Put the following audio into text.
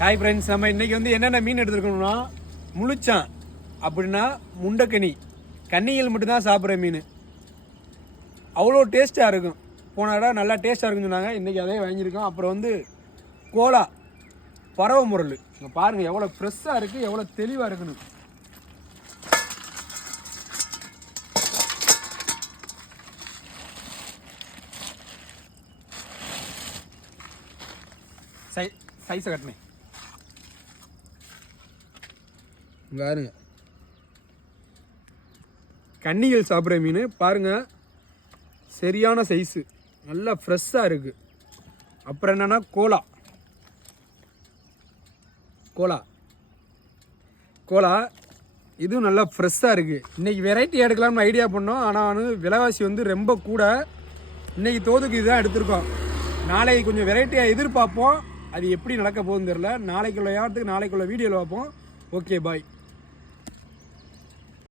Hi friends, நம்ம இன்னைக்கு வந்து என்னென்ன மீன் எடுத்துருக்கோம்னா முழுச்சான் அப்படின்னா முண்டைக்கனி கன்னிகள் மட்டும்தான் சாப்பிட்ற மீன். அவ்வளோ டேஸ்ட்டாக இருக்கும். போன இடம் நல்லா டேஸ்ட்டாக இருக்குன்னு சொன்னாங்க. இன்றைக்கி அதே வாங்கியிருக்கோம். அப்புறம் வந்து கோலா பறவை முரல். இங்கே பாருங்கள் எவ்வளோ ஃப்ரெஷ்ஷாக இருக்குது, எவ்வளோ தெளிவாக இருக்குன்னு. சைஸை கட்டினேன் பாருங்க. கன்னிகள் சாப்பிட்ற மீன் பாருங்க, சரியான சைஸு, நல்லா ஃப்ரெஷ்ஷாக இருக்கு. அப்புறம் என்னன்னா கோலா கோலா கோலா இதுவும் நல்லா ஃப்ரெஷ்ஷாக இருக்குது. இன்றைக்கி வெரைட்டி எடுக்கலாம்னு ஐடியா பண்ணோம். ஆனால் விலைவாசி வந்து ரொம்ப கூட. இன்றைக்கி தோதுக்கு இதுதான் எடுத்திருக்கோம். நாளைக்கு கொஞ்சம் வெரைட்டியாக எதிர்பார்ப்போம். அது எப்படி நடக்க போகுதுன்னு தெரியல. நாளைக்குள்ள யாரத்துக்கு நாளைக்குள்ள வீடியோவில் பார்ப்போம். ஓகே, பாய்.